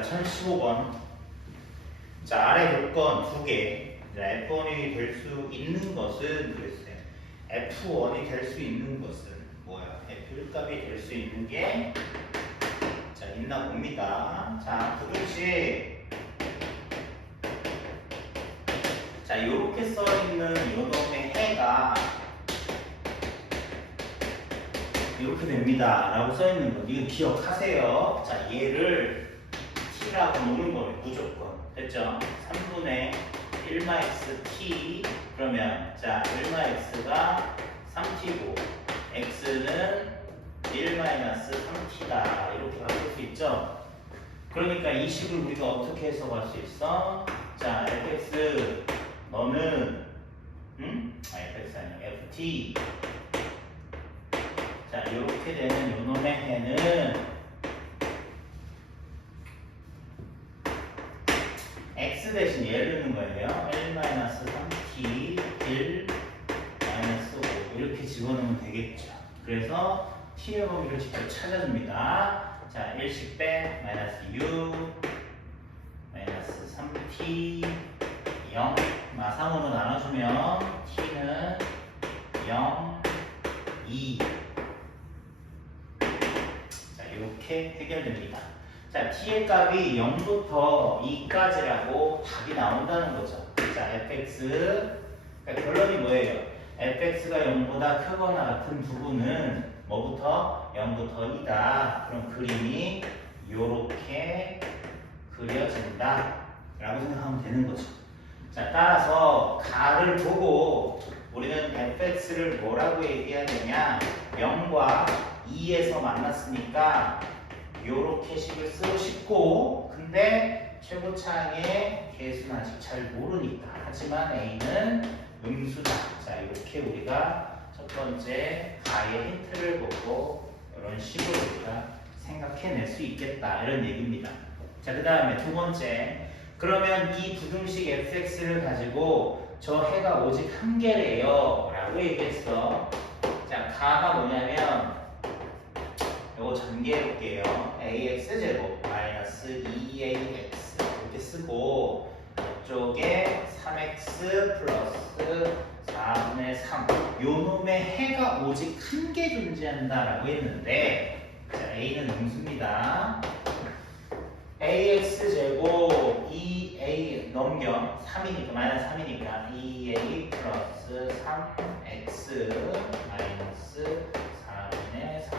자, 1015번. 자, 아래 조건 두 개. F1이 될 수 있는 것은 그랬어요. F1이 될 수 있는 것은 뭐야? F1 값이 될 수 있는 게 자, 있나 봅니다. 자, 부등식. 자, 요렇게 써 있는 요놈의 해가 이렇게 됩니다. 라고 써 있는 거. 이거 기억하세요. 자, 얘를 t라고 놓는 거예요. 무조건. 됐죠? 3분의 1마x t. 그러면, 자, 1마x가 3t고, x는 1-3t다. 이렇게 바꿀 수 있죠? 그러니까 이 식을 우리가 어떻게 해석할 수 있어? 자, fx, 너는, fx 아니야. ft. 자, 이렇게 되는 요놈의 해는 x 대신 얘를 넣는 거예요. 1-3t 1-5 이렇게 집어넣으면 되겠죠. 그래서 t의 범위를 직접 찾아줍니다. 자, 1씩 빼 -6 -3t 0 3으로 나눠주면 t는 0 2 이렇게 해결됩니다. 자, t의 값이 0부터 2까지라고 답이 나온다는 거죠. 자, fx. 그러니까 결론이 뭐예요? fx가 0보다 크거나 같은 부분은 뭐부터? 0부터 2다. 그럼 그림이 이렇게 그려진다. 라고 생각하면 되는 거죠. 자, 따라서 가를 보고 우리는 fx를 뭐라고 얘기해야 되냐? 0과 2에서 만났으니까 요렇게 식을 쓰고 싶고, 근데 최고차항의 개수는 아직 잘 모르니까. 하지만 a는 음수다. 자, 이렇게 우리가 첫 번째 가의 힌트를 보고 이런 식으로 우리가 생각해낼 수 있겠다, 이런 얘기입니다. 자, 그 다음에 두 번째. 그러면 이 부등식 fx를 가지고 저 해가 오직 한 개래요 라고 얘기했어. 자, 가가 뭐냐면 요거 전개해볼게요. ax제곱 마이너스 2ax 이렇게 쓰고 이쪽에 3x 플러스 4분의 3 요놈의 해가 오직 한 개 존재한다라고 했는데, 자, a는 음수입니다. ax제곱 2a 넘겨 3이니까 마이너스 3이니까 2a 플러스 3x 마이너스 4분의 3.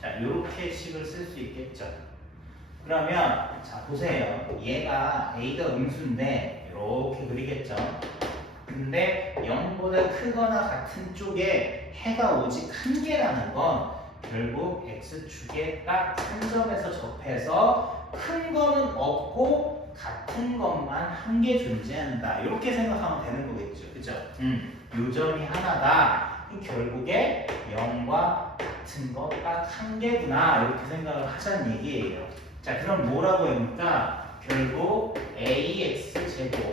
자, 이렇게 식을 쓸 수 있겠죠. 그러면 자, 보세요. 얘가 a가 음수인데 이렇게 그리겠죠. 근데 0보다 크거나 같은 쪽에 해가 오직 한 개라는 건 결국 x축에 딱 3점에서 접해서 큰 거는 없고 같은 것만 한 개 존재한다. 이렇게 생각하면 되는 거겠죠. 그죠? 요 점이 하나다. 결국에 0과 같은 거 딱 한 개구나. 이렇게 생각을 하자는 얘기예요. 자, 그럼 뭐라고 합니까? 결국 ax제곱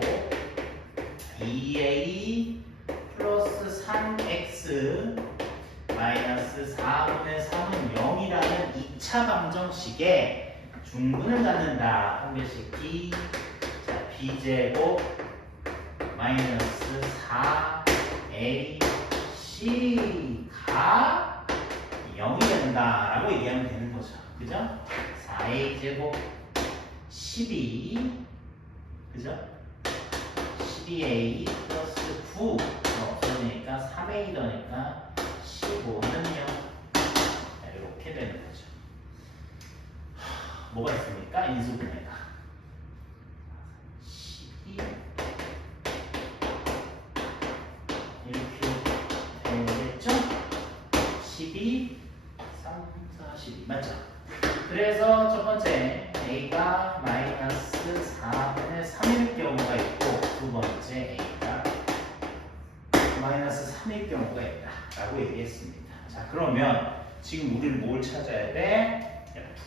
2a 플러스 3x 마이너스 4분의 3은 0이라는 2차 방정식에 중근을 갖는다. 한 개씩 b. 자, b제곱 마이너스 4a c가 0이 된다라고 얘기하면 되는 거죠. 그죠? 4a 제곱 12 그죠? 12a 플러스 9 없어지니까 3a 더니까 15는 0. 자, 이렇게 되는 거죠. 뭐가 있습니까? 인수분해가 12 이렇게 되겠죠? 12 3, 4, 12 맞죠? 그래서 첫 번째 a가 마이너스 4분의 3일 경우가 있고, 두 번째 a가 마이너스 3일 경우가 있다 라고 얘기했습니다. 자, 그러면 지금 우리는 뭘 찾아야 돼?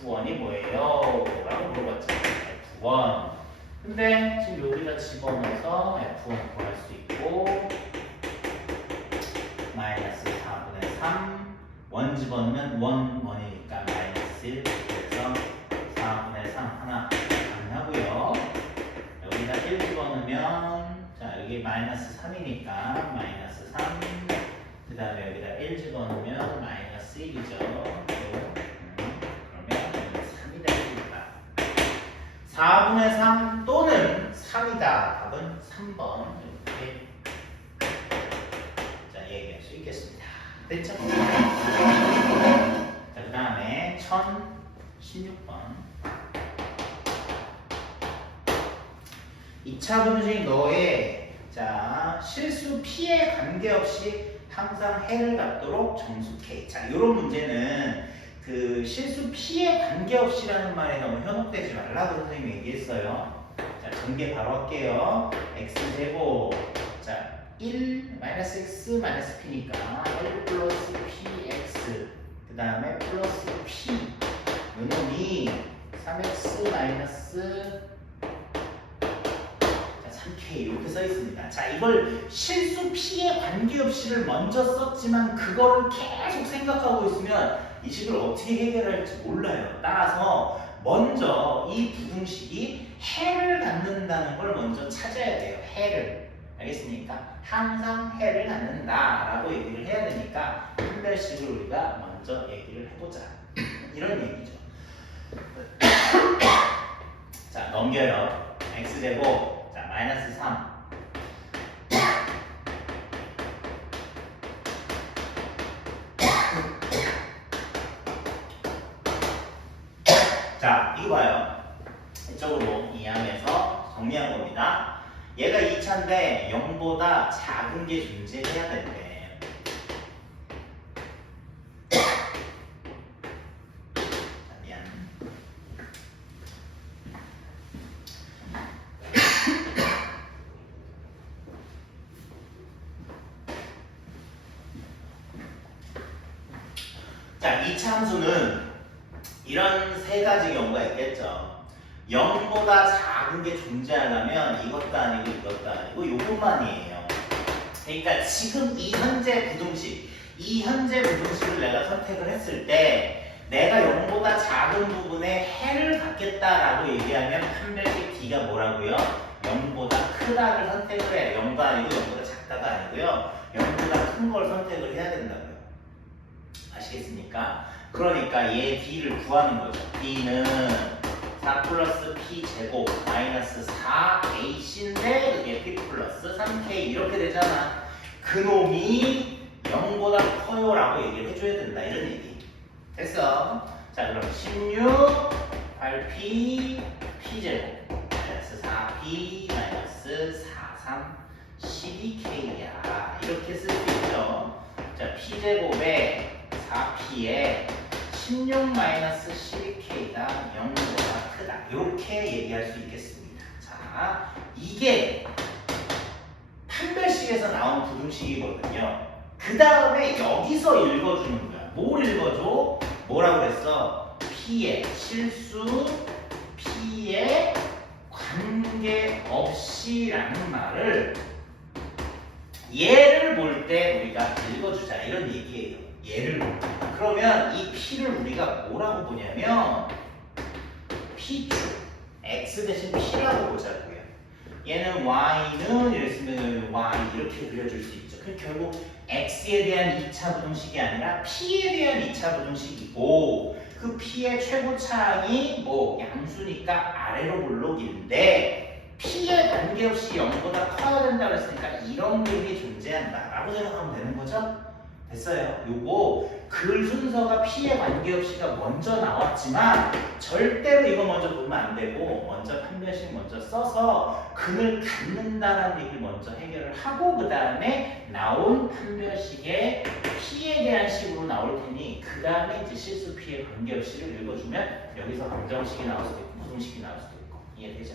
F1이 뭐예요? 라고 물어봤죠. F1. 근데 지금 여기다 집어넣어서 F1 구할 수 있고, 마이너스 4분의 3 원 집어넣으면 1이니까 마이너스 1. 그래서 4분의 3 하나 여기 마이너스 3이니까 마이너스 3. 그 다음에 여기다 1 집어넣으면 마이너스 1이죠. 그러면 3이 되겠다. 4분의 3 또는 3이다. 답은 3번. 이렇게 자, 얘기할 수 있겠습니다. 됐죠? 자, 그 다음에 1016번. 2차 분식 너의 자 실수 P에 관계없이 항상 해를 갖도록 정수K. 자, 이런 문제는 그 실수 P에 관계없이라는 말에 너무 현혹되지 말라고 선생님이 얘기했어요. 자, 전개 바로 할게요. x제곱 자 1 마이너스 x 마이너스 p니까 1 플러스 px 그 다음에 플러스 p 요놈이 3x 마이너스 3k 이렇게 써 있습니다. 자, 이걸 실수 P에 관계없이를 먼저 썼지만 그거를 계속 생각하고 있으면 이 식을 어떻게 해결할지 몰라요. 따라서 먼저 이 부등식이 해를 갖는다는 걸 먼저 찾아야 돼요. 해를. 알겠습니까? 항상 해를 갖는다라고 얘기를 해야 되니까 한별식을 우리가 먼저 얘기를 해보자. 이런 얘기죠. 자, 넘겨요. x제곱 마이너스 3 자, 이거 봐요. 이쪽으로 이항해서 정리한 겁니다. 얘가 2차인데 0보다 작은 게 존재해야 된대. 자, 2차 함수는 이런 세 가지 경우가 있겠죠. 0보다 작은 게 존재하려면 이것도 아니고 이것도 아니고 이것만이에요. 그러니까 지금 이 현재 부등식을 내가 선택을 했을 때 내가 0보다 작은 부분에 해를 갖겠다라고 얘기하면 판별식 D가 뭐라고요? 0보다 크다를 선택을 해요. 0도 아니고 0보다 작다가 아니고요. 0보다 큰 걸 선택을 해야 된다고요. 아시겠습니까? 그러니까 얘 D를 구하는 거죠. D는 4 플러스 P 제곱 마이너스 4AC인데 그게 P 플러스 3K 이렇게 되잖아. 그놈이 0보다 커요 라고 얘기를 해줘야 된다. 이런 얘기. 됐어? 자, 그럼 16 8P P 제곱 마이너스 4P 마이너스 43 12K야. 이렇게 쓸 수 있죠. 자, P 제곱에 4P에 16-12K가 0보다 크다. 이렇게 얘기할 수 있겠습니다. 자, 이게 판별식에서 나온 부등식이거든요. 그 다음에 여기서 읽어주는 거야. 뭘 읽어줘? 뭐라고 그랬어? P의 실수, P의 관계없이라는 말을 얘를 볼 때 우리가 읽어주자. 이런 얘기예요. 얘를 볼 때. 그러면 이 P를 우리가 뭐라고 보냐면 P축, X 대신 P라고 보자고요. 얘는 Y는 이랬으면 Y 이렇게 그려줄 수 있죠. 그럼 결국 X에 대한 2차 부등식이 아니라 P에 대한 2차 부등식이고 그 P의 최고차항이 뭐 양수니까 아래로 볼록인데 P에 관계없이 0보다 커야 된다고 했으니까 이런 그림이 존재한다 라고 생각하면 되는 거죠? 됐어요. 요거 글 순서가 P에 관계없이가 먼저 나왔지만 절대로 이거 먼저 보면 안 되고 먼저 판별식 먼저 써서 근을 갖는다라는 얘기를 먼저 해결을 하고 그 다음에 나온 판별식의 P에 대한 식으로 나올 테니 그 다음에 이제 실수 P에 관계없이를 읽어주면 여기서 방정식이 나올 수도 있고 부등식이 나올 수도 있고 이해되죠?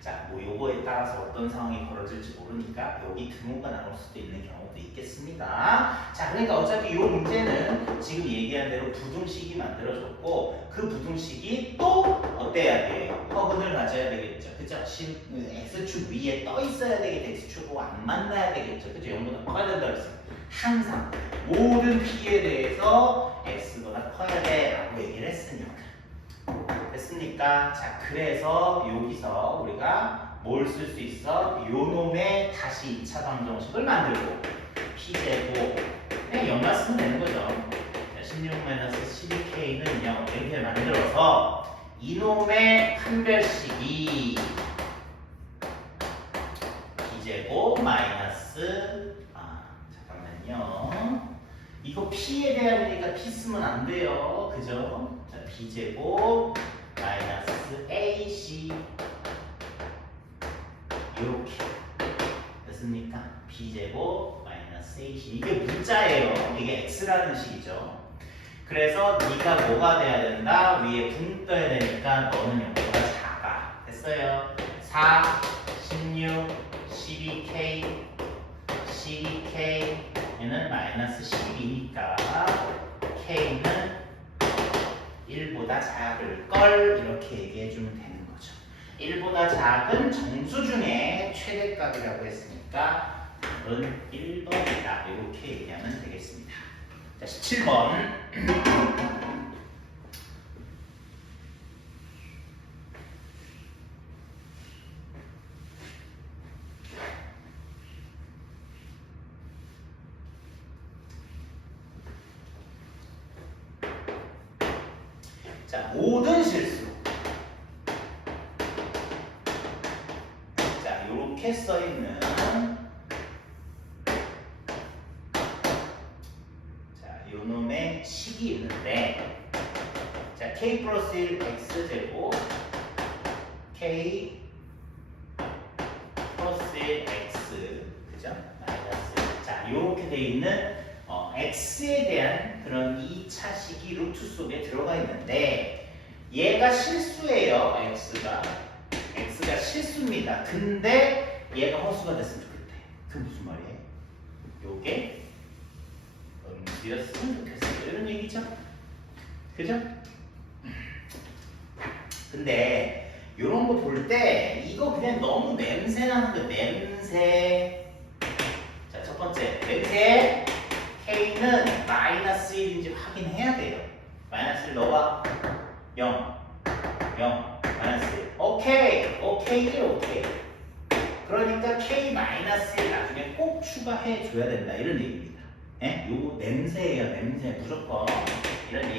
자, 뭐 요거에 따라서 어떤 상황이 벌어질지 모르니까 여기 등호가 나올 수도 있는 경우도 있겠습니다. 자, 그러니까 어차피 이 문제는 지금 얘기한 대로 부등식이 만들어졌고 그 부등식이 또 어때야 돼요? 허근을 가져야 되겠죠. 그죠? X축 위에 떠 있어야 되겠죠. X축하고 안 만나야 되겠죠. 그죠? 0보다 커야 된다고 했어요. 항상 모든 P에 대해서 X보다 커야 돼 라고 얘기를 했으니까. 됐습니까? 자, 그래서 여기서 우리가 뭘 쓸 수 있어? 요 놈의 다시 2차 방정식을 만들고 p제곱 그냥 0만 쓰면 되는 거죠. 16-12k는 그냥 이렇게 만들어서 이놈의 판별식이 b제곱 마이너스 잠깐만요. 이거 p에 대한이니까 p 쓰면 안 돼요. 그죠? 자, b제곱 마이너스 ac 이렇게 됐습니까? b제곱 마이너스 ac 이게 문자예요. 이게 x라는 식이죠. 그래서 네가 뭐가 돼야 된다? 위에 붕 떠야 되니까 너는 용도가 작아. 됐어요. 4, 16, 12k, 12k는 마이너스 12니까 k는 1보다 작을 걸 이렇게 얘기해주면 되는 거죠. 1보다 작은 정수 중에 최대값이라고 했으니까 답은 1번이다. 이렇게 얘기하면 되겠습니다. 자, 17번. 자, 모든 실수. 자, 요렇게 써있는 요놈의 식이 있는데 자, k 플러스 1 x제곱 k 플러스 1 x 그죠? 마이너스 자, 요렇게 돼 있는 x에 대한 그런 2차식이 루트 속에 들어가 있는데 얘가 실수예요. x가 실수입니다. 근데 얘가 허수가 됐으면 좋겠대. 그 무슨 말이에요? 요게 음수였으면 좋겠어요. 이런 얘기죠. 그죠? 근데 요런 거 볼 때 이거 그냥 너무 냄새 나는 거 냄새. 자, 첫 번째 냄새 k는 마이너스 1인지 확인해야 돼요. 마이너스 1 넣어봐. 0 마이너스 1 오케이. 그러니까 k 마이너스 1 나중에 꼭 추가해 줘야 된다. 이런 얘기입니다. 예? 요거 냄새예요. 냄새 무조건 이런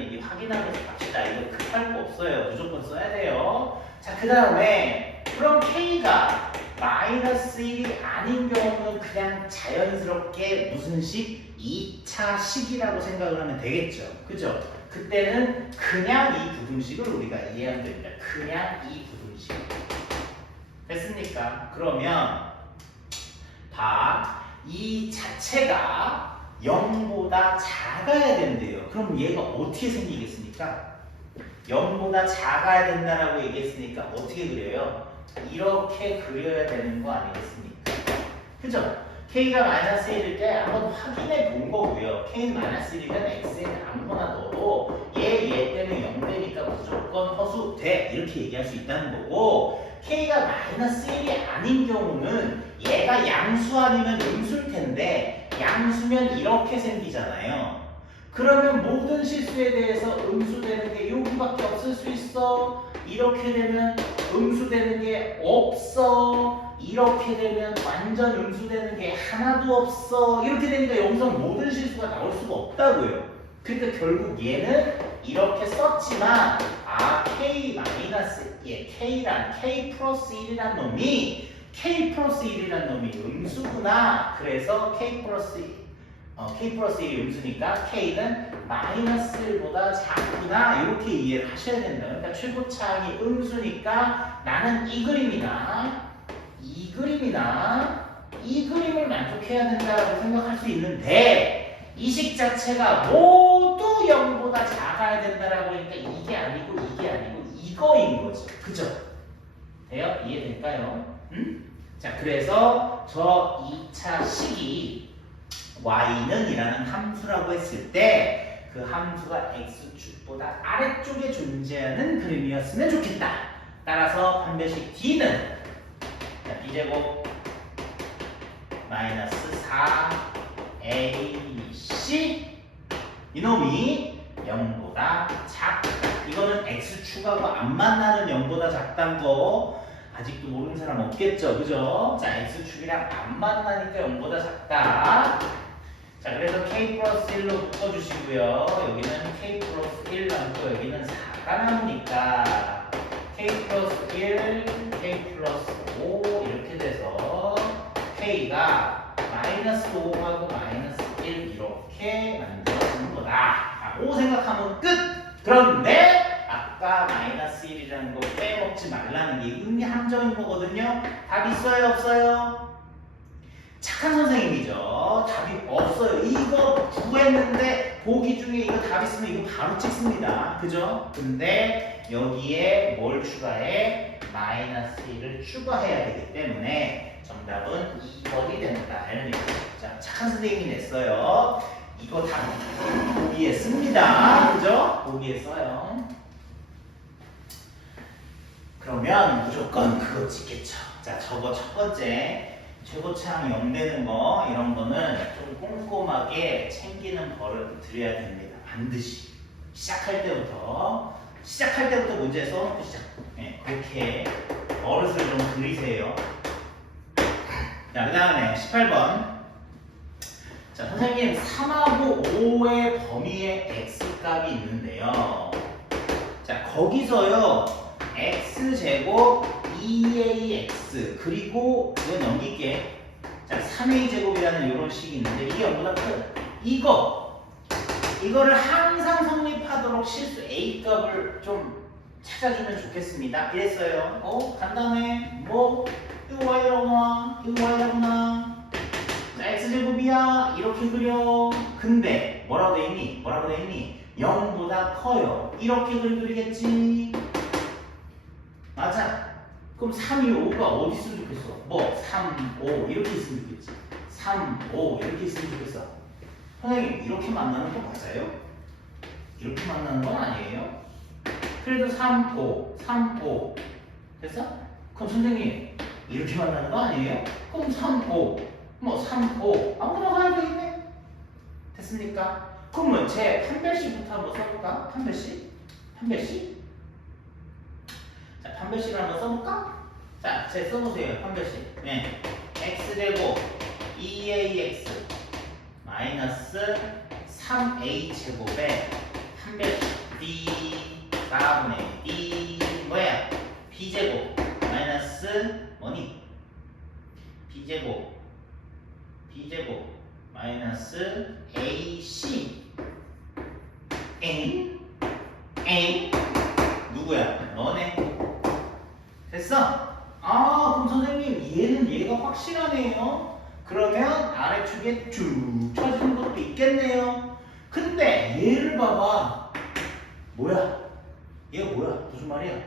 얘기 확인하면서 갑시다. 이거 급할 거 없어요. 무조건 써야 돼요. 자, 그 다음에 그럼 k가 마이너스 1이 아닌 경우는 그냥 자연스럽게 무슨 식? 2차 식이라고 생각을 하면 되겠죠. 그죠? 그때는 그냥 이 부등식을 우리가 이해하면 됩니다. 그냥 이 부등식. 됐습니까? 그러면 이 자체가 0보다 작아야 된대요. 그럼 얘가 어떻게 생기겠습니까? 0보다 작아야 된다라고 얘기했으니까 어떻게 그려요? 이렇게 그려야 되는 거 아니겠습니까? 그죠? k가 마이너스 1일 때 한번 확인해 본 거고요. k는 마이너스 1이면 x에 아무거나 넣어도 얘 때문에 0 되니까 무조건 허수 돼. 이렇게 얘기할 수 있다는 거고 k가 마이너스 1이 아닌 경우는 얘가 양수 아니면 음수일 텐데 양수면 이렇게 생기잖아요. 그러면 모든 실수에 대해서 음수되는 게 여기밖에 없을 수 있어. 이렇게 되면 음수되는 게 없어. 이렇게 되면 완전 음수되는 게 하나도 없어. 이렇게 되니까 여기서 모든 실수가 나올 수가 없다고요. 그러니까 결국 얘는 이렇게 썼지만 k 마이너스 k 플러스 1이란 놈이 음수구나. 그래서 k 플러스 1이 음수니까 k는 마이너스 1보다 작구나. 이렇게 이해를 하셔야 된다. 그러니까 최고차항이 음수니까 나는 이 그림을 만족해야 된다고 생각할 수 있는데 이 식 자체가 모두 0보다 작아야 된다라고 하니까 이게 아니고 이거인 거죠. 그죠? 돼요? 이해될까요? 자, 그래서 저 2차 식이 y는 이라는 함수라고 했을 때 그 함수가 x축보다 아래쪽에 존재하는 그림이었으면 좋겠다. 따라서 판별식 d는 b제곱 마이너스 4ac 이놈이 0보다 작다. 이거는 x축하고 안 만나는 0보다 작다는 거 아직도 모르는 사람 없겠죠, 그죠? 자, x축이랑 안 만나니까 0보다 작다. 자, 그래서 k 플러스 1로 묶어주시고요. 여기는 k 플러스 1 남고 여기는 4가 남으니까 k 플러스 1, k 플러스 5 이렇게 돼서 k가 마이너스 5하고 마이너스 1 이렇게 만들어지는 거다. 5 생각하면 끝! 그런데 아까 마이너스 1이라는 거 빼먹지 말라는 게 의미함정인 거거든요. 답 있어요, 없어요? 착한 선생님이죠. 답이 없어요. 이거 구했는데 보기 중에 이거 답 있으면 이거 바로 찍습니다. 그죠? 근데 여기에 뭘 추가해? 마이너스 1을 추가해야 되기 때문에 정답은 2번이 된다. 이런 얘기죠. 자, 착한 선생님이 냈어요. 이거 다 보기에 씁니다. 그죠? 보기에 써요. 그러면 무조건 그거 찍겠죠. 자, 저거 첫 번째. 최고차항 0 되는 거 이런 거는 좀 꼼꼼하게 챙기는 버릇을 드려야 됩니다. 반드시 시작할 때부터 문제 써놓고 시작. 네, 그렇게 버릇을 좀 들이세요. 자, 그 다음에 18번. 자, 선생님 3하고 5의 범위에 x값이 있는데요. 자, 거기서요 x제곱 2ax 그리고 이건 넘길게. 자, 3a제곱이라는 이런 식이 있는데 이게 0보다 큰 이거를 항상 성립하도록 실수 a값을 좀 찾아주면 좋겠습니다. 이랬어요. 간단해. 뭐 이거 y라고 나와, 이거 y라고 나와. 자, x제곱이야 이렇게 그려. 근데 뭐라고 돼 있니? 0보다 커요. 이렇게 그리겠지. 맞아. 그럼 3, 2, 5가 어디 있으면 좋겠어? 뭐 3, 5 이렇게 있으면 좋겠지. 3, 5 이렇게 있으면 좋겠어. 선생님 이렇게 만나는 거 맞아요? 이렇게 만나는 건 아니에요? 그래도 3, 5 됐어? 그럼 선생님 이렇게 만나는 거 아니에요? 그럼 3, 5 아무거나 가야 되겠네. 됐습니까? 그러면 제 판별식부터 한번 써볼까? 판별식? 자, 판별식을 한번 써볼까? 자, 제 써보세요. 판별식. 네. x제곱 2ax 마이너스 3a 제곱에 판별식 b 4분의 b 뭐야? b제곱 마이너스 뭐니? b제곱 마이너스 ac 엥? 누구야? 너네. 됐어? 그럼 선생님 얘가 확실하네요. 그러면 아래축에 쭉 쳐지는 것도 있겠네요. 근데 얘를 봐봐. 얘가 뭐야? 무슨 말이야?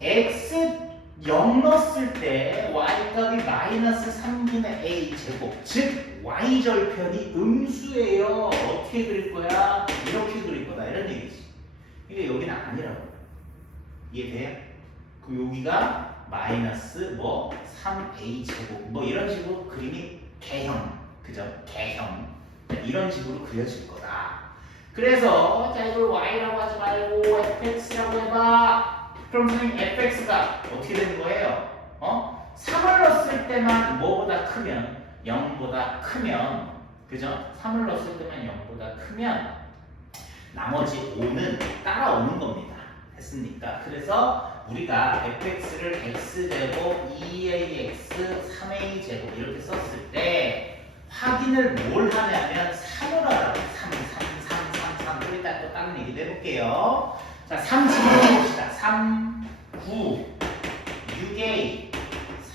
x 0 넣었을 때 y값이 마이너스 3분의 a 제곱 즉 y절편이 음수예요. 어떻게 그릴 거야? 이렇게 그릴 거다. 이런 얘기지. 이게 여기는 아니라고. 이해돼요? 그 여기가 마이너스 3a 제곱 이런 식으로 그림이 개형, 그죠? 개형 이런 식으로 그려질 거다. 그래서 자 이걸 y라고 하지 말고 fx라고 해봐. 그럼 선생님 fx가 어떻게 되는 거예요? 3을 넣었을 때만 뭐보다 크면 0보다 크면 그죠? 3을 넣었을 때만 0보다 크면 나머지 5는 따라오는 겁니다. 됐습니까? 그래서 우리가 fx를 x제곱 2ax 3a제곱 이렇게 썼을 때 확인을 뭘 하냐면 3을 하라고. 3 일단 또 다른 얘기도 해볼게요. 자, 3 집어봅시다. 3, 9, 6a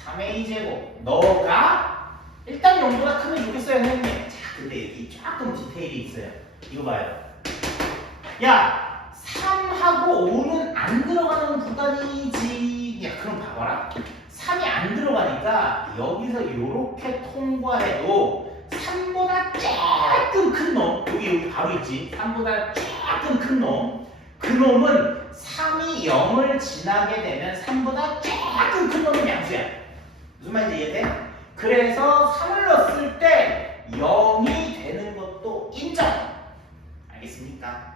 3a제곱 너가 일단 0보다 크면 좋겠어요, 선생님. 자, 근데 여기 조금 디테일이 있어요. 이거 봐요. 야, 3하고 5는 안 들어가는 구간이지. 야, 그럼 봐봐라. 3이 안 들어가니까 여기서 이렇게 통과해도 3보다 조금 큰 놈, 여기 바로 있지. 3보다 조금 큰 놈. 그 놈은 3이 0을 지나게 되면 3보다 조금 큰 놈은 양수야. 무슨 말인지 이해돼? 그래서 3을 넣었을 때 0이 되는 것도 인정. 알겠습니까?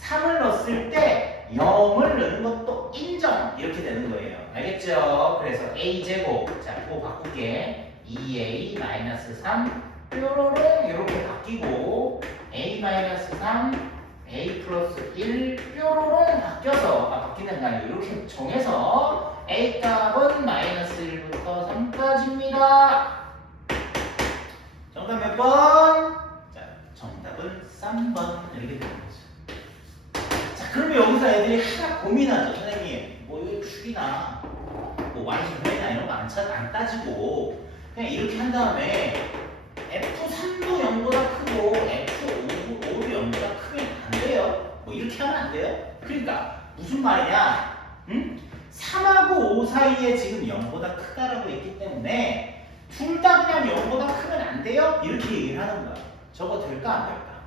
3을 넣었을 때 0을 넣는 것도 인정. 이렇게 되는 거예요. 알겠죠? a제곱. 자, 그거 바꿀게. 2a 마이너스 3 뾰로롱 이렇게 바뀌고 a 마이너스 3 a 플러스 1 뾰로롱 바뀌어서 바뀌는 거 아니고 이렇게 정해서 a 값은 마이너스 1부터 3까지입니다. 정답 몇 번? 자, 정답은 3번 이렇게 되는 거죠. 자, 그러면 여기서 애들이 하나 고민하죠. 선생님, 뭐 이거 축이나 뭐 y절편이나 이런 거 안 따지고 그냥 이렇게 한 다음에 F3도 0보다 크고 F5도 0보다 크면 안 돼요. 뭐 이렇게 하면 안 돼요. 그러니까 무슨 말이냐? 3하고 5 사이에 지금 0보다 크다라고 했기 때문에 둘 다 그냥 0보다 크면 안 돼요? 이렇게 얘기를 하는 거야. 저거 될까 안 될까?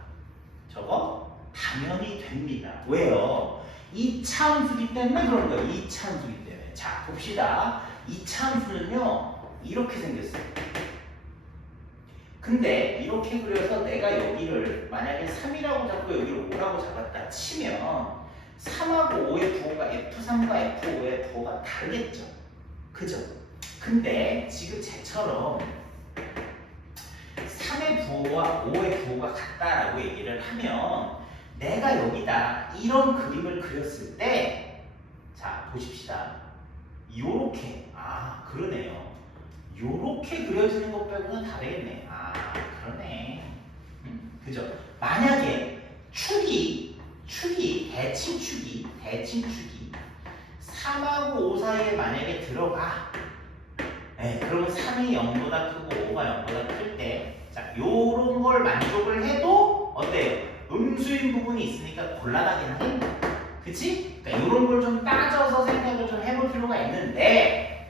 저거 당연히 됩니다. 왜요? 이차함수기 때문에 그런 거예요. 이차함수기 때문에. 자, 봅시다. 이차함수는요 이렇게 생겼어요. 근데 이렇게 그려서 내가 여기를 만약에 3이라고 잡고 여기를 5라고 잡았다 치면 3하고 5의 부호가 F3과 F5의 부호가 다르겠죠. 그죠? 근데 지금 쟤처럼 3의 부호와 5의 부호가 같다라고 얘기를 하면 내가 여기다 이런 그림을 그렸을 때 자, 보십시다. 요렇게 그러네요. 요렇게 그려지는 것 빼고는 다르겠네. 그러네. 그죠? 만약에 축이 대칭축이 3하고 5 사이에 만약에 들어가. 그러면 3이 0보다 크고 5가 0보다 클 때, 자, 요런 걸 만족을 해도 어때요? 음수인 부분이 있으니까 곤란하긴 하겠네. 그치? 그러니까 요런 걸 좀 따져서 생각을 좀 해볼 필요가 있는데,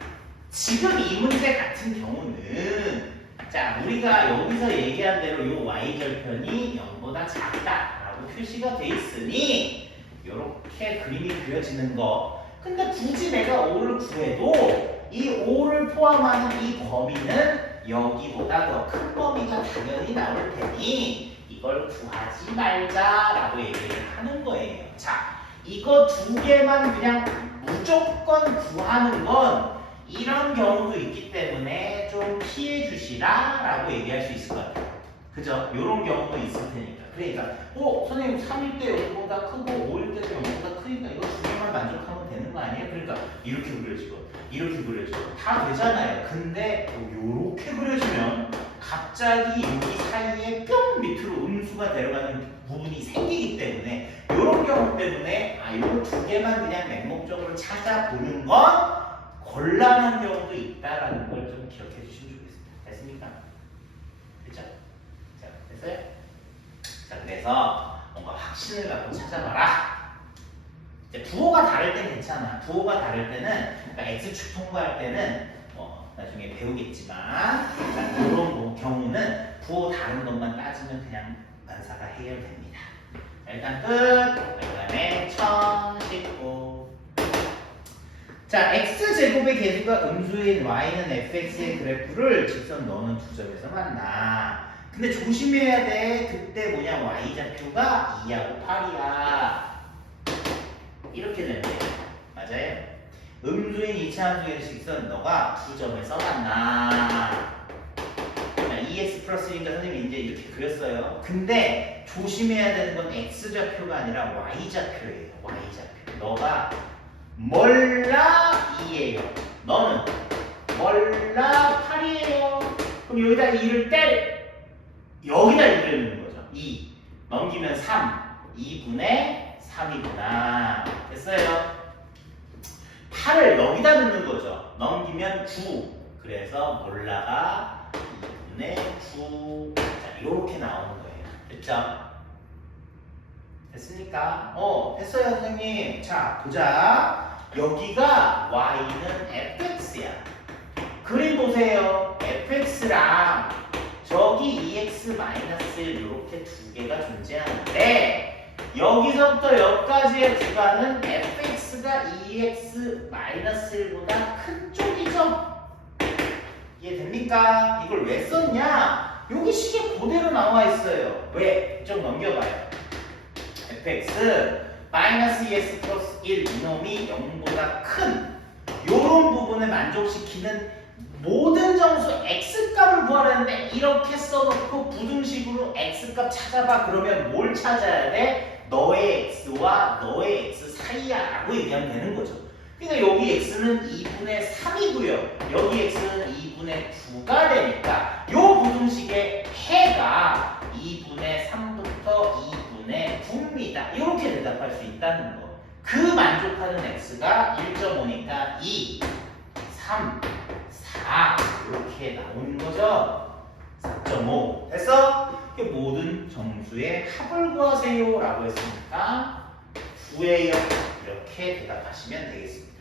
지금 이 문제 같은 경우는 자, 우리가 여기서 얘기한 대로 요 y절편이 0보다 작다라고 표시가 돼 있으니 요렇게 그림이 그려지는 거. 근데 굳이 내가 5를 구해도 이 5를 포함하는 이 범위는 여기보다 더 큰 범위가 당연히 나올 테니 이걸 구하지 말자라고 얘기를 하는 거예요. 자, 이거 두 개만 그냥 무조건 구하는 건 이런 경우도 있기 때문에 좀 피해 주시라 라고 얘기할 수 있을 것 같아요. 그죠? 이런 경우도 있을 테니까. 그러니까 선생님 3일 때 0보다 크고 5일 때도 0보다 크니까 이거 두 개만 만족하면 되는 거 아니에요? 그러니까 이렇게 그려지고 이렇게 그려지고 다 되잖아요. 근데 이렇게 그려지면 갑자기 여기 사이에 뿅 밑으로 음수가 내려가는 부분이 생기기 때문에 이런 경우 때문에 이거 두 개만 그냥 맹목적으로 찾아보는 건 곤란한 경우도 있다라는 걸 좀 기억해 주시면 좋겠습니다. 됐습니까? 됐죠? 자, 됐어요? 자, 그래서 뭔가 확신을 갖고 찾아봐라. 이제 부호가 다를 땐 괜찮아. 부호가 다를 때는, 그러니까 X축 통과할 때는 나중에 배우겠지만 이런 경우는 부호 다른 것만 따지면 그냥 만사가 해결됩니다. 자, 일단 끝. 그 다음에 1019. 자, x제곱의 계수가 음수인 y는 fx의 그래프를 직선 너는 두 점에서 만나. 근데 조심해야 돼. 그때 뭐냐, y좌표가 2하고 8이야. 이렇게 되는 거예요. 맞아요? 음수인 이차함수의 직선 너가 두 점에서 만나. 자, 2x 플러스니까 선생님이 이제 이렇게 그렸어요. 근데 조심해야 되는 건 x좌표가 아니라 y좌표예요. y좌표. 너가 몰라 2예요. 너는 몰라 8이에요. 그럼 여기다 2를 때려. 여기다 2를 넣는 거죠. 2 넘기면 3. 2분의 3이구나. 됐어요. 8을 여기다 넣는 거죠. 넘기면 9. 그래서 몰라가 2분의 9. 자, 이렇게 나오는 거예요. 됐죠? 됐습니까? 됐어요, 선생님. 자, 보자. 여기가 y는 fx야. 그림 보세요. fx랑 저기 2x-1 이렇게 두 개가 존재하는데 여기서부터 여기까지의 구간은 fx가 2x-1보다 큰 쪽이죠? 이해됩니까? 이걸 왜 썼냐? 여기 식에 그대로 나와 있어요. 왜? 좀 넘겨봐요. fx 마이너스 2x 플러스 1 이놈이 0보다 큰 요런 부분을 만족시키는 모든 정수 x값을 구하라는데 이렇게 써놓고 부등식으로 x값 찾아봐. 그러면 뭘 찾아야 돼? 너의 x와 너의 x 사이야 라고 얘기하면 되는 거죠. 그러니까 여기 x는 2분의 3이고요. 여기 x는 2분의 9가 되니까 요 부등식의 해가 2분의 3부터 2분의 9입니다. 이렇게 대답할 수 있다는 거. 그 만족하는 x가 1.5니까 2, 3, 4 이렇게 나오는 거죠. 4.5 됐어? 모든 정수의 합을 구하세요 라고 했으니까 9예요 이렇게 대답하시면 되겠습니다.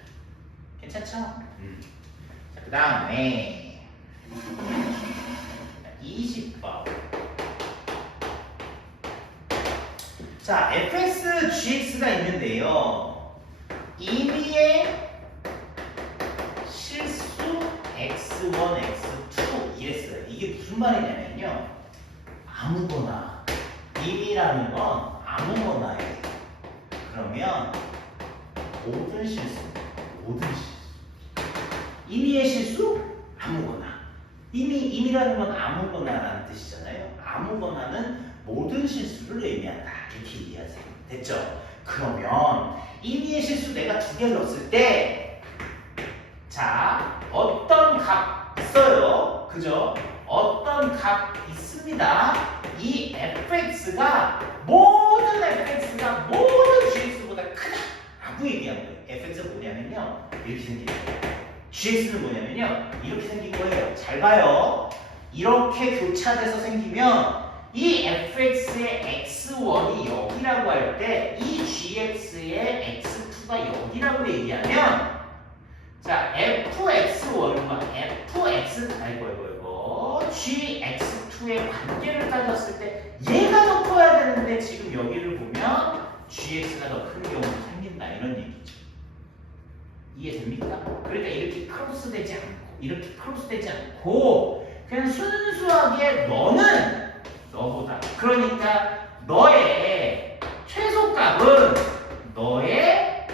괜찮죠? 자, 그 다음에 20번. 자, fx, gx가 있는데요. 임의의 실수 x1, x2 이랬어요. 이게 무슨 말이냐면요. 아무거나 임의라는 건 아무거나예요. 그러면 모든 실수. 임의의 실수? 아무거나. 임의라는 건 아무거나라는 뜻이잖아요. 아무거나는 모든 실수를 의미한다. 이렇게 이해하세요. 됐죠? 그러면 임의의 실수 내가 두 개를 넣었을 때 자, 어떤 값 있어요. 그죠? 어떤 값 있습니다. 이 fx가 모든 gx보다 크다 라고 얘기한 거예요. fx가 뭐냐면요. 이렇게 생긴 거예요. gx는 뭐냐면요. 이렇게 생긴 거예요. 잘 봐요. 이렇게 교차돼서 생기면 이 fx의 x1이 여기라고 할 때 이 gx의 x2가 여기라고 얘기하면 자, fx1과 gx2의 관계를 따졌을 때 얘가 더 커야 되는데 지금 여기를 보면 gx가 더 큰 경우도 생긴다 이런 얘기죠. 이해됩니까? 그러니까 이렇게 크로스되지 않고 이렇게 크로스되지 않고 그냥 순수하게 너는 너보다 그러니까 너의 최소값은 너의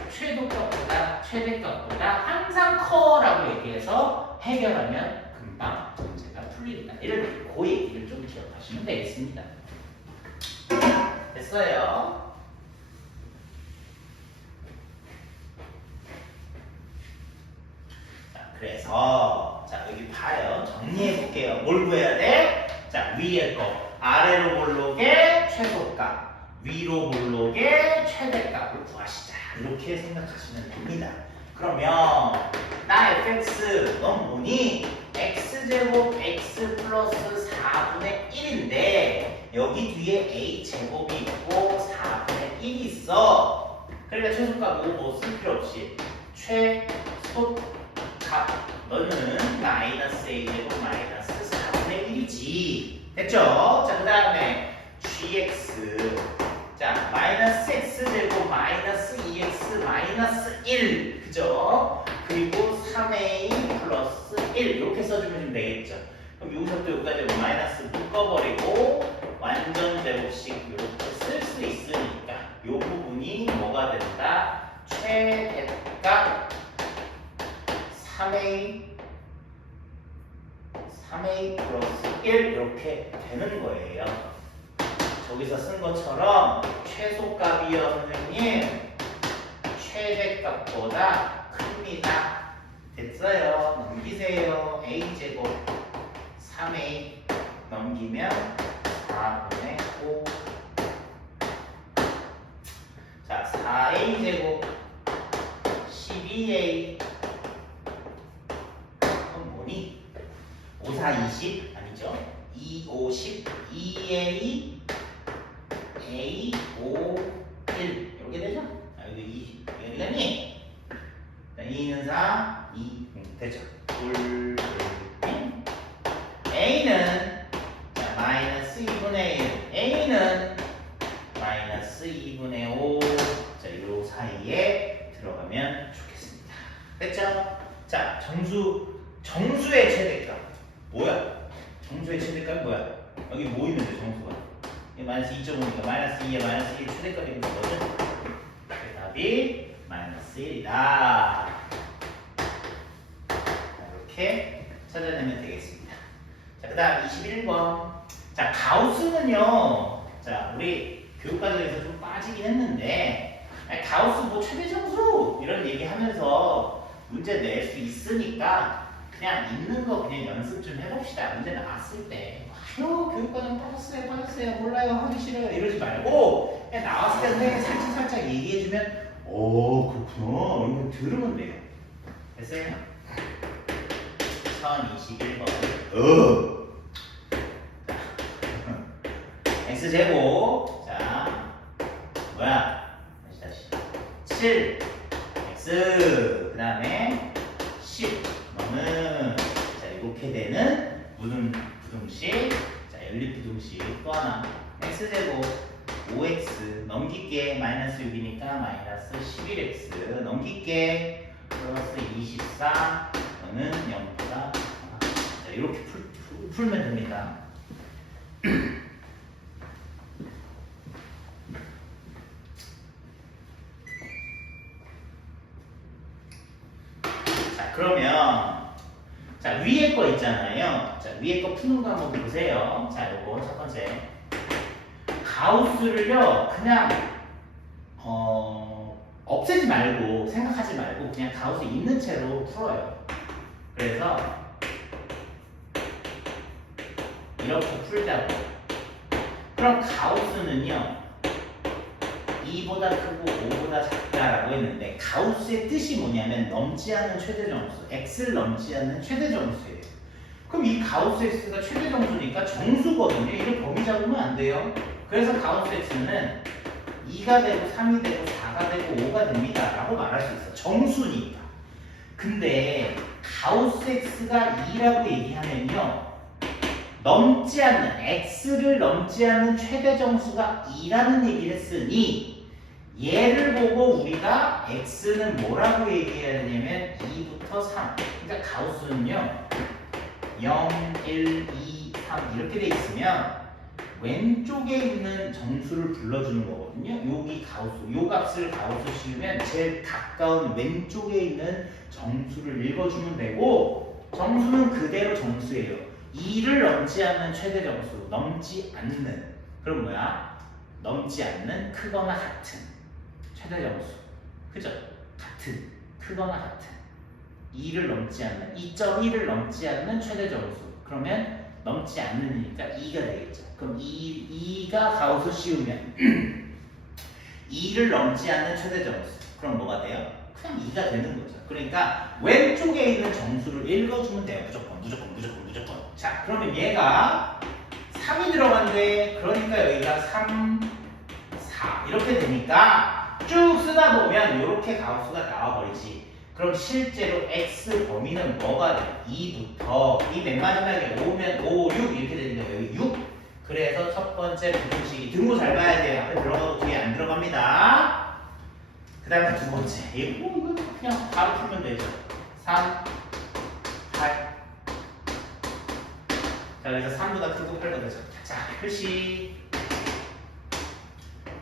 최대값보다 항상 커라고 얘기해서 해결하면 금방 문제가 풀린다. 이런 그 얘기를 좀 기억하시면 되겠습니다. 됐어요? 자, 그래서 자 여기 봐요. 정리해 볼게요. 뭘 구해야 돼? 자 위에 거 아래로 볼록의 최소값, 위로 볼록의 최대값을 구하시자. 이렇게 생각하시면 됩니다. 그러면 나 fx 넌 뭐니? x제곱 x 플러스 4분의 1인데 여기 뒤에 a제곱이 있고 4분의 1이 있어. 그러니까 최소값 뭐 쓸 필요 없이 최소값 너는 마이너스 a제곱 마이너스 4분의 1이지. 됐죠? 자, 그 다음에 gx 자, 마이너스 x제곱 마이너스 2x 마이너스 1 그죠? 그리고 3a 플러스 1 이렇게 써주면 되겠죠. 그럼 여기서부터 여기까지 마이너스 묶어버리고 완전 제곱식 이렇게 쓸 수 있으니까 이 부분이 뭐가 된다? 최대값 3a 플러스 1 이렇게 되는 거예요. 저기서 쓴 것처럼 최소값이요 선생님 최대값보다 큽니다. 됐어요. 넘기세요. a제곱 3a 넘기면 4분의 5 자 4a제곱 12a 그럼 뭐니? 5, 4, 20 아니죠? 2, 5, 10 2a A, 5, 1 이렇게 되죠? 아, 여기 2 여기 되니? 2는 4, 2 되죠? 둘, A는 자, 마이너스 2분의 1 A는 마이너스 2분의 5 자, 요 사이에 들어가면 좋겠습니다. 됐죠? 자, 정수의 최대값 뭐야? 정수의 최대값 뭐야? 여기 뭐 있는데 정수가? 마이너스 2.5니까 마이너스 2에 마이너스 1 최대값이 있는 거거든. 답이 마이너스 1이다. 이렇게 찾아내면 되겠습니다. 자, 그 다음 21번. 자, 가우스는요. 자, 우리 교육과정에서 좀 빠지긴 했는데 가우스 뭐 최대정수 이런 얘기하면서 문제 낼 수 있으니까 그냥 있는 거 그냥 연습 좀 해봅시다. 문제 나왔을 때 아유 교육과정 빠졌어요 몰라요 하기 싫어요 이러지 말고 그냥 나왔을 때 선생님이 살짝 얘기해주면 오 그렇구나 이거 들으면 돼요. 됐어요? 1021번 x제곱 자 뭐야 다시 7 x 그 다음에 10 너는 자 이렇게 되는 무슨 부등식 자 연립부등식 또 하나 x제곱 5x 넘길게 마이너스 6이니까 마이너스 11x 넘길게 플러스 24 너는 0보다 자 이렇게 풀면 됩니다. 자 그러면 자 위에 거 있잖아요. 자 위에 거 푸는 거 한번 보세요. 자 요거 첫 번째 가우스를요 그냥 없애지 말고 생각하지 말고 그냥 가우스 있는 채로 풀어요. 그래서 이렇게 풀자고. 그럼 가우스는요 2보다 크고 5보다 작다라고 했는데 가우스의 뜻이 뭐냐면 넘지 않는 최대정수 x를 넘지 않는 최대정수예요. 그럼 이 가우스 x가 최대정수니까 정수거든요. 이를 범위 잡으면 안 돼요. 그래서 가우스 x는 2가 되고 3이 되고 4가 되고 5가 됩니다 라고 말할 수 있어. 정수니까. 근데 가우스 x가 2라고 얘기하면요 넘지 않는 x를 넘지 않는 최대정수가 2라는 얘기를 했으니 얘를 보고 우리가 x는 뭐라고 얘기해야 되냐면 2부터 3 그러니까 가우스는요 0, 1, 2, 3 이렇게 돼 있으면 왼쪽에 있는 정수를 불러주는 거거든요. 여기 가우스, 요 값을 가우스 씌우면 제일 가까운 왼쪽에 있는 정수를 읽어주면 되고 정수는 그대로 정수예요. 2를 넘지 않는 최대 정수, 넘지 않는 그럼 뭐야? 넘지 않는 크거나 같은 최대 정수, 그죠? 같은 크거나 같은 2를 넘지 않는 2.1을 넘지 않는 최대 정수 그러면 넘지 않는이니까 2가 되겠죠. 그럼 2가 가우스 씌우면 2를 넘지 않는 최대 정수 그럼 뭐가 돼요? 그냥 2가 되는 거죠. 그러니까 왼쪽에 있는 정수를 읽어주면 돼요. 무조건. 자 그러면 얘가 3이 들어간대. 그러니까 여기가 3, 4 이렇게 되니까 쭉 쓰다 보면 이렇게 가우스가 나와버리지. 그럼 실제로 x 범위는 뭐가 돼? 2부터 이 맨 마지막에 5면 5, 6 이렇게 되니까 여기 6. 그래서 첫 번째 부등식이 등호 잘 봐야 돼요. 앞에 들어가고 뒤에 안 들어갑니다. 그 다음에 두 번째 이거 그냥 바로 풀면 되죠. 3, 8 자 그래서 3보다 크고 8보다 작다. 자 표시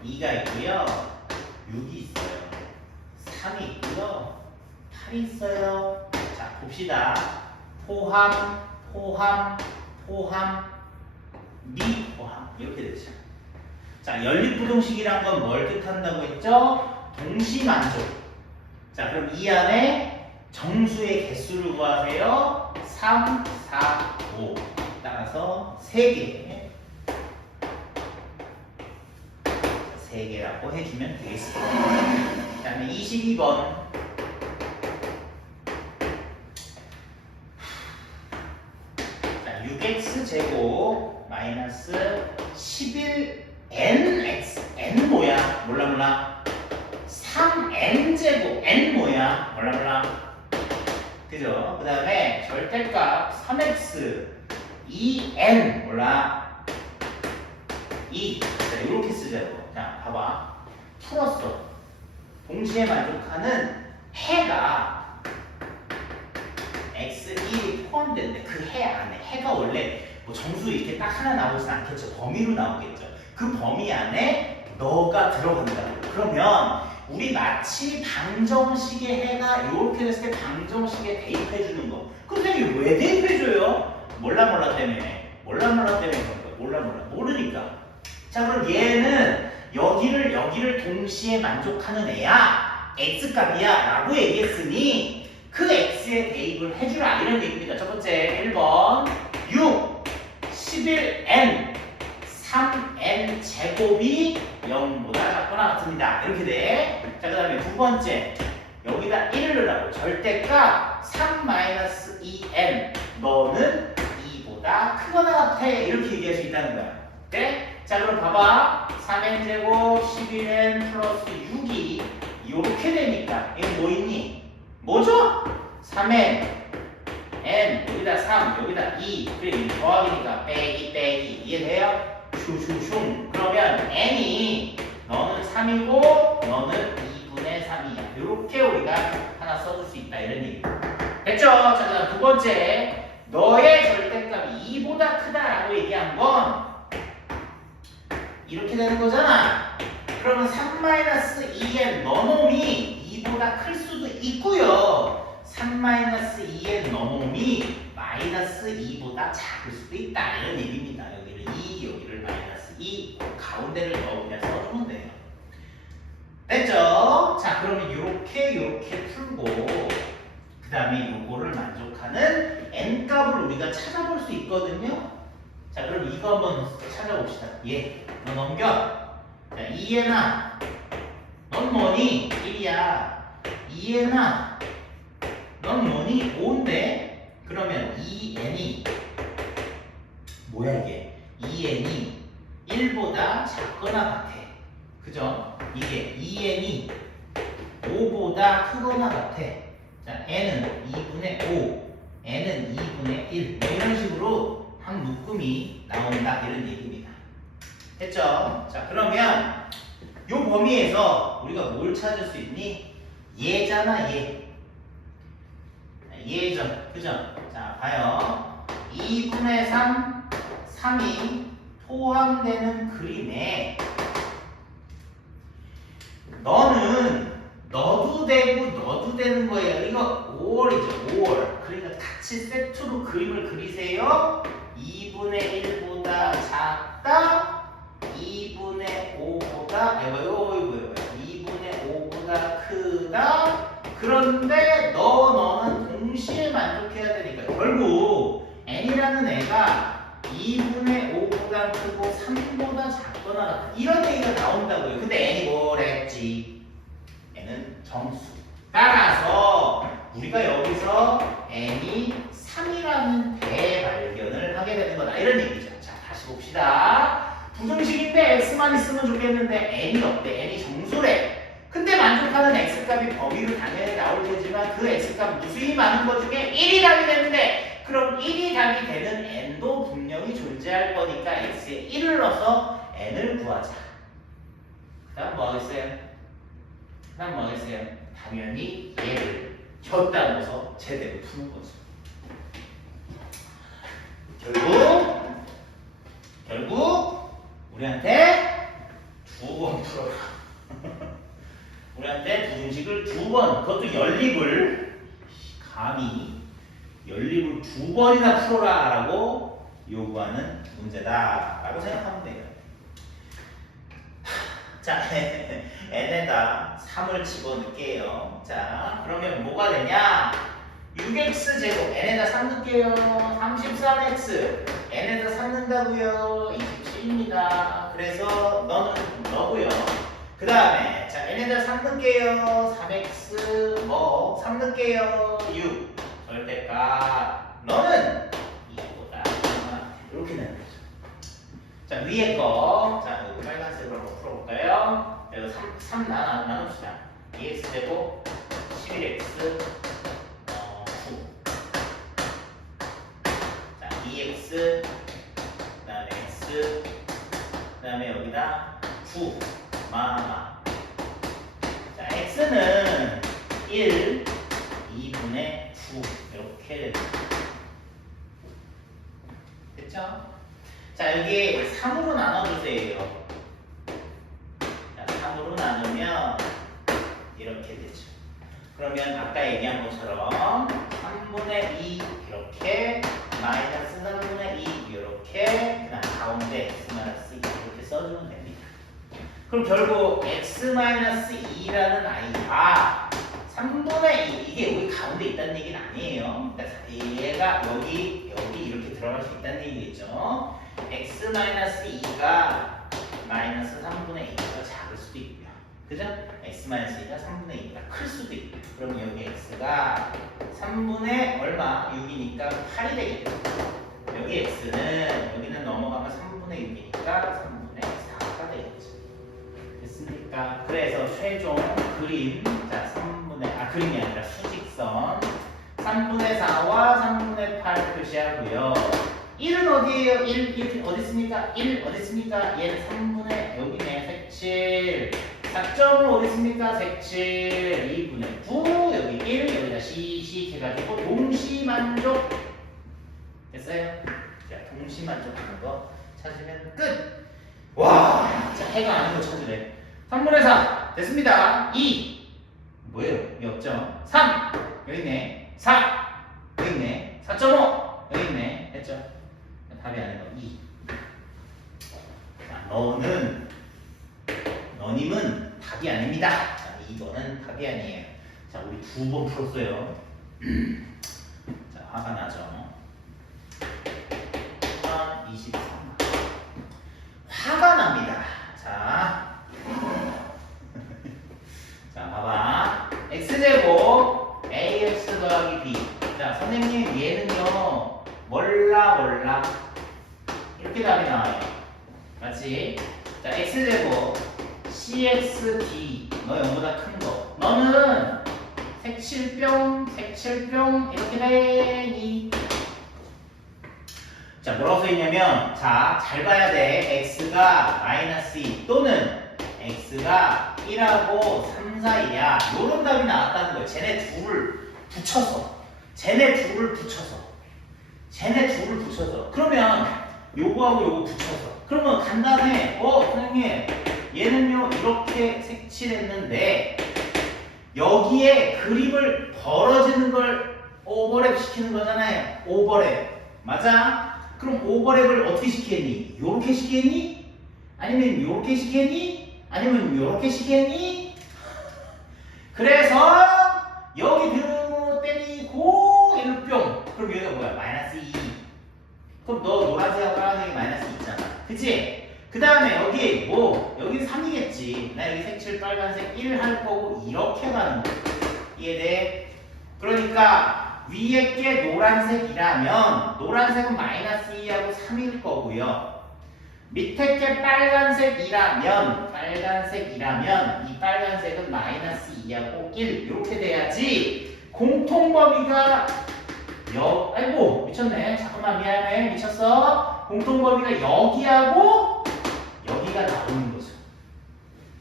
2가 있고요 6이 있어요 3이 있고요 8이 있어요. 자 봅시다. 포함 미포함 이렇게 되죠. 자 연립부등식이란 건 뭘 뜻한다고 했죠? 동시만족. 자 그럼 이 안에 정수의 개수를 구하세요. 3, 4, 5 따라서 3개 3개라고 해주면 되겠습니다. 그 다음에 22번 자 6x제곱 마이너스 11nx n 뭐야? 몰라 3n제곱 n 뭐야? 몰라 그죠? 그 다음에 절대값 3x 2n 몰라 2 자 이렇게 쓰자고. 자 봐봐 풀었어. 동시에 만족하는 해가 x1이 포함되는데 그 해 안에 해가 원래 뭐 정수 이렇게 딱 하나 나오진 않겠죠. 범위로 나오겠죠. 그 범위 안에 너가 들어간다고. 그러면 우리 마치 방정식의 해가 이렇게 됐을 때 방정식에 대입해주는 거. 그럼 선생님 왜 대입해줘요? 몰라 때문에. 몰라 때문에 그런 거야. 모르니까. 자, 그럼 얘는 여기를 동시에 만족하는 애야. x값이야 라고 얘기했으니 그 x에 대입을 해주라 이런 얘기입니다. 첫 번째 1번 6, 11n 3n 제곱이 0보다 작거나 같습니다. 이렇게 돼. 자, 그 다음에 두 번째 여기다 1을 넣으라고. 절대값 3-2n 너는 2보다 크거나 같아. 이렇게 얘기할 수 있다는 거야. 네? 자, 그럼 봐봐. 3n 제곱 11n 플러스 6이 이렇게 되니까 이건 뭐 있니? 뭐죠? 3n n 여기다 3 여기다 2 그리고 더하기니까 빼기 이해돼요? 슝슝슝. 그러면 n이 너는 3이고 너는 2분의 3이야. 이렇게 우리가 하나 써줄 수 있다 이런 얘기. 됐죠? 자, 그다음 두 번째 너의 절대값이 2보다 크다라고 얘기한 건 이렇게 되는 거잖아. 그러면 3-2n 너놈이 2보다 클 수도 있고요. 3-2n 너놈이 -2보다 작을 수도 있다 이런 얘기입니다. 여기를 2 여기를 -2 가운데를 그냥 써주면 돼요. 됐죠? 자, 그러면 이렇게 풀고 그 다음에 요거를 만족하는 n값을 우리가 찾아볼 수 있거든요. 자, 그럼 이거 한번 찾아봅시다. 너 넘겨. 자, 2n아 넌 뭐니? 1이야. 2n아 넌 뭐니? 5인데 그러면 2n이 뭐야 이게? 2n이 1보다 작거나 같아. 그죠? 이게 2n이 5보다 크거나 같아. 자, n은 2분의 5, n은 2분의 1. 뭐 이런 식으로 한 묶음이 나온다 이런 얘기입니다. 됐죠? 자, 그러면 이 범위에서 우리가 뭘 찾을 수 있니? 얘잖아, 얘. 얘죠. 그죠? 자, 봐요. 2분의 3, 3이 포함되는 그림에 너는 너도 되고 너도 되는 거예요. 이거 5월이죠. 5월. 그러니까 같이 세트로 그림을 그리세요. 2분의 1보다 작다. 2분의 5보다 2분의 5보다 크다. 그런데 너는 동시에 만족해야 되니까 결국 n이라는 애가 2분의 5보다 크고 3보다 작거나 같다. 이런 얘기가 나온다고요. 근데 n이 뭐랬지? n은 정수. 따라서 우리가 여기서 n이 3이라는 대발견을 하게 되는 거다. 이런 얘기죠. 자, 다시 봅시다. 부등식인데 x만 있으면 좋겠는데 n이 없대. n이 정수래. 근데 만족하는 x값이 범위로 당연히 나올 테지만 그 x값 무수히 많은 것 중에 1이 답이 되는데 그럼 1이 답이 되는 n도 분명히 존재할 거니까 x에 1을 넣어서 n을 구하자. 그 다음 뭐 하겠어요? 당연히 얘를 줬다 넣어서 제대로 푸는 거죠. 결국 우리한테 2번 풀어라. 우리한테 부등식을 2번, 그것도 연립을 감히 연립을 2번이나 풀어라 라고 요구하는 문제다 라고 생각하면 돼요. 자, n에다 3을 집어넣을게요. 자, 그러면 뭐가 되냐? 6x 제곱 n에다 3 넣을게요. 33x n에다 3 넣는다고요. 27입니다. 그래서 너는 너고요. 그 다음에 자, n에다 3 넣을게요. 3x 3 넣을게요. 6 절대값 너는 2보다 이렇게 되는 거죠. 자, 위에 거 자, 여기 빨간색으로 한번 풀어볼까요? 여기 3 나눕시다. 2x 제곱 11x 9 자, 2x 그 다음에 x 그 다음에 여기다 9 마마. 자, x는 1, 2분의 9 이렇게 됐죠? 자, 여기 3으로 나눠주세요. 자, 3으로 나누면 이렇게 되죠. 그러면 아까 얘기한 것처럼 3분의 2 이렇게 마이너스 3분의 2 이렇게 그다음 가운데 x 마이너스 2 이렇게 써주면 됩니다. 그럼 결국 x 마이너스 2라는 아이가 3분의 2 이게 여기 가운데 있다는 얘기는 아니에요. 그러니까 얘가 여기 이렇게 들어갈 수 있다는 얘기겠죠. x 마이너스 2가 마이너스 3분의 2가 작을 수도 있고요. 그죠? x 마이너스 2가 3분의 2가 클 수도 있고요. 그럼 여기 x가 3분의 얼마? 6이니까 8이 되겠죠. 여기 x는 여기는 넘어가면 3분의 6이니까 3분의 4가 되겠죠. 됐습니까? 그래서 최종 그림, 자 그림이 아니라 수직선 3분의 4와 3분의 8 표시하고요. 1은 어디에요? 1 어디 있습니까? 1 어디 있습니까? 얘는 3분의 여기네 색칠 4점은 어디 있습니까? 색칠 2분의 9 여기 1 여기다 C 해가지고 동시만족 됐어요? 자 동시만족하는 거 찾으면 끝! 와! 자 해가 아닌 거 찾으래 3분의 4 됐습니다 2 뭐예요? 여기 없죠? 3 여기 있네 4 여기 있네 4.5 여기 있네 했죠? 답이 아니고 2 자, 너님은 답이 아닙니다. 자, 2번은 답이 아니에요. 자, 우리 2번 풀었어요. 자, 화가 나죠? 23. 화가 납니다. 자, 자, 봐봐. x제곱 ax 더하기 b. 자, 선생님 얘는요 몰라 이렇게 답이 나와요. 맞지? 자, x제곱 cxd 너 0보다 큰 거. 너는 색칠병 이렇게 되니. 자, 뭐라고 써있냐면 자, 잘 봐야 돼. x가 마이너스 2 또는 x가 1하고 3 사이야. 요런 답이 나왔다는 거예요. 쟤네 둘을 붙여서. 그러면 요거하고 요거 붙여서. 그러면 간단해. 선생님 얘는요 이렇게 색칠했는데 여기에 그림을 벌어지는 걸 오버랩 시키는 거잖아요. 오버랩. 맞아? 그럼 오버랩을 어떻게 시켰니? 요렇게 시켰니? 아니면 요렇게 시켰니? 아니면 요렇게 시켰니? 그래서 여기 등호 때리고 1뿅. 그럼 여기가 뭐야? 마이너스 2. 그럼 너 노란색하고 빨간색이 마이너스 2 있잖아. 그치? 그 다음에 여기 여기 3이겠지. 나 여기 색칠 빨간색 1 할 거고 이렇게 가는 거야. 이해돼? 그러니까 위에 게 노란색이라면 노란색은 마이너스 2하고 3일 거고요. 밑에 게 빨간색이라면 이 빨간색은 마이너스 2하고 1 이렇게 돼야지 공통범위가 아이고 미쳤네. 잠깐만 미안해. 미쳤어. 공통범위가 여기하고 여기가 나오는 거죠.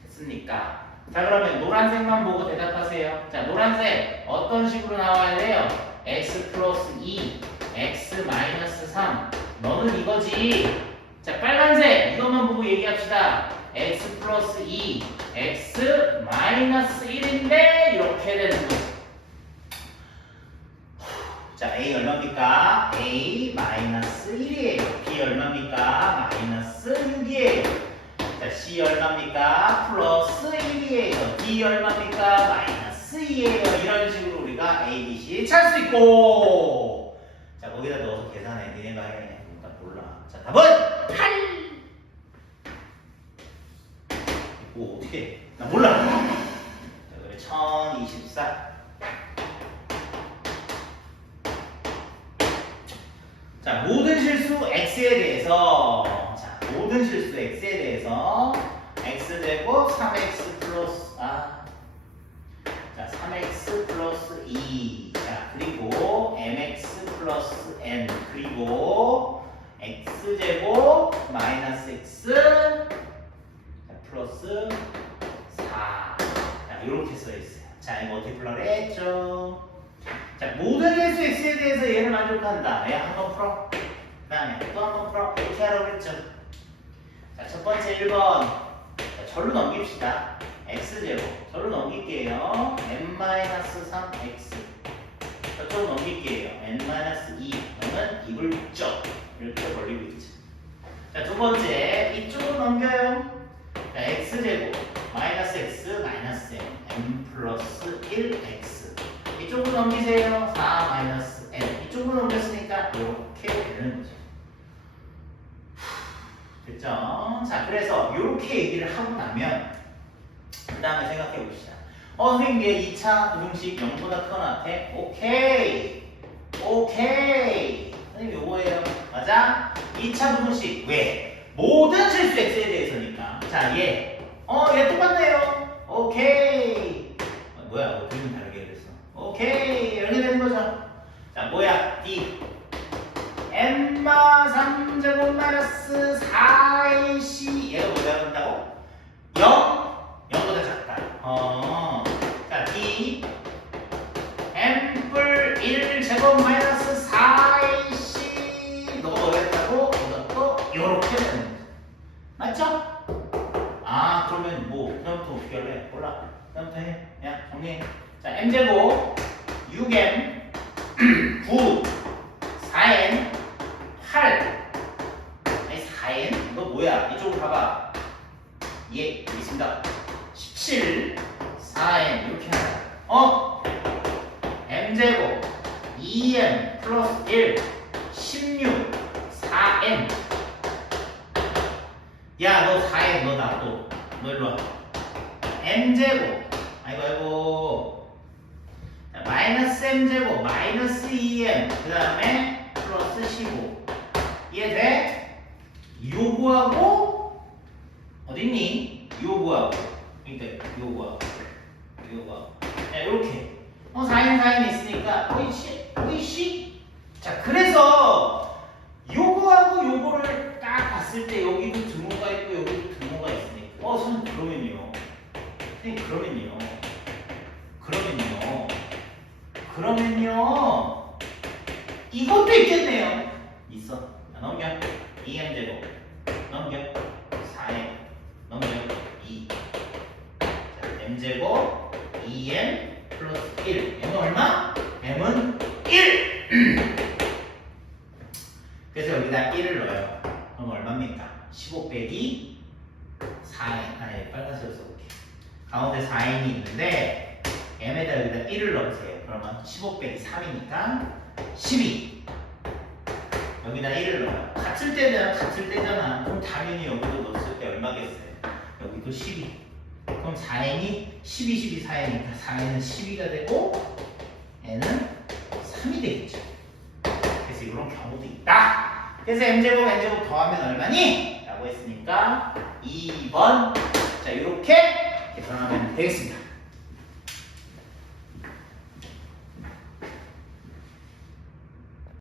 됐습니까? 자 그러면 노란색만 보고 대답하세요. 자 노란색 어떤 식으로 나와야 돼요? x 플러스 2 x 마이너스 3 너는 이거지. 자 빨간색 이것만 보고 얘기합시다. x 플러스 2 x 마이너스 1인데 이렇게 되는 거죠. 자 a 얼마입니까? a 마이너스 1이에요. b 얼마입니까? 마이너스 6이에요. 자 c 얼마입니까? 플러스 1이에요. d 얼마입니까? 마이너스 2예요. 이런 식으로 우리가 a, b, c 찾을 수 있고 자 거기다 넣어서 계산해. 니네가 해. 그러니까 몰라. 자 답은 8. 오 어떻게 해? 나 몰라. 자 그래 1024. 자, 모든 실수 x에 대해서 x제곱 3x 플러스 자, 3x 플러스 2. 자, 그리고 mx 플러스 n. 그리고 x제곱 마이너스 x 자, 플러스 4. 자, 이렇게 써 있어요. 자, 이거 멀티플러를 했죠. 자, 모든 실수 x에 대해서 얘를 만족한다. 얘 한번 풀어. 그 다음에 또 한번 풀어. 이렇게 하라고 했죠. 자, 첫 번째 1번. 자, 절로 넘깁시다. x제곱 저로 넘길게요. n-3x 저쪽으로 넘길게요. n-2 그러면 이불적 이렇게 벌리고 있죠. 자, 두 번째 이쪽으로 넘겨요. 자, x제곱 마이너스 x 마이너스 n 플러스 1x 이쪽으로 넘기세요. 4 마이너스 n 이쪽으로 넘겼으니까 이렇게 되는 거죠. 됐죠? 자, 그래서 이렇게 얘기를 하고 나면 그 다음에 생각해 봅시다. 선생님 얘 2차 부등식 0보다 크거나 같아? 오케이 선생님 요거예요. 맞아? 2차 부등식 왜? 모든 실수 x에 대해서니까. 자, 얘 똑같네요. 오케이 뭐야 그림 다르게 그랬어. 오케이 이렇게 되는 거죠. 자, 뭐야 D n마 3제곱 마이너스 4ac 얘가 뭐야 된다고? 0보다 작다. 자, D n뿔 1제곱 마이너스 4ac 너가 뭐야 된다고? 이것도 이렇게 되는 거죠. 맞죠? 아, 그러면 뭐 그다음부터 어떻게 할래? 몰라. 그다음부터 해. 야, 정리해. 자, m제곱 6m 9 4n 8 아니 4n? 너 뭐야? 이쪽으로 가봐. 예, 여기 있습니다. 17 4n 이렇게 하자. m제곱 2m 플러스 1 16 4n 야, 너 4n 너 놔둬. 너 일로 와. m제곱 아이고 자, 마이너스 m제곱 마이너스 2m 그 다음에 플러스 15 이해돼? 요거하고 어딨니? 요거하고 이때 요거하고 자, 요렇게 4n 있으니까 오이씨 자, 그래서 요거하고 요거를 딱 봤을 때 여기도 등호가 있고 여기도 등호가 있으니까 선생님 그러면요 이것도 있겠네요. 있어. 자, 넘겨 2m제곱 넘겨 4m 넘겨 2 자, m제곱 2m 플러스 1 m은 얼마? m은 1 그래서 여기다 1을 넣어요. 그럼 얼마입니까? 15 빼기 4n 아니 빨간색으로 써볼게. 가운데 4n이 있는데 m에다 여기다 1을 넣으세요. 그러면 15 빼기 3이니까 12 여기다 1을 넣어요. 같을 때잖아. 그럼 당연히 여기도 넣었을 때 얼마겠어요? 여기도 12 그럼 4n이 12 4n이니까 4n은 12가 되고 n은 3이 되겠죠. 그래서 이런 경우도 있다. 그래서 m제곱 더하면 얼마니? 라고 했으니까 2번 자, 이렇게 계산하면 되겠습니다.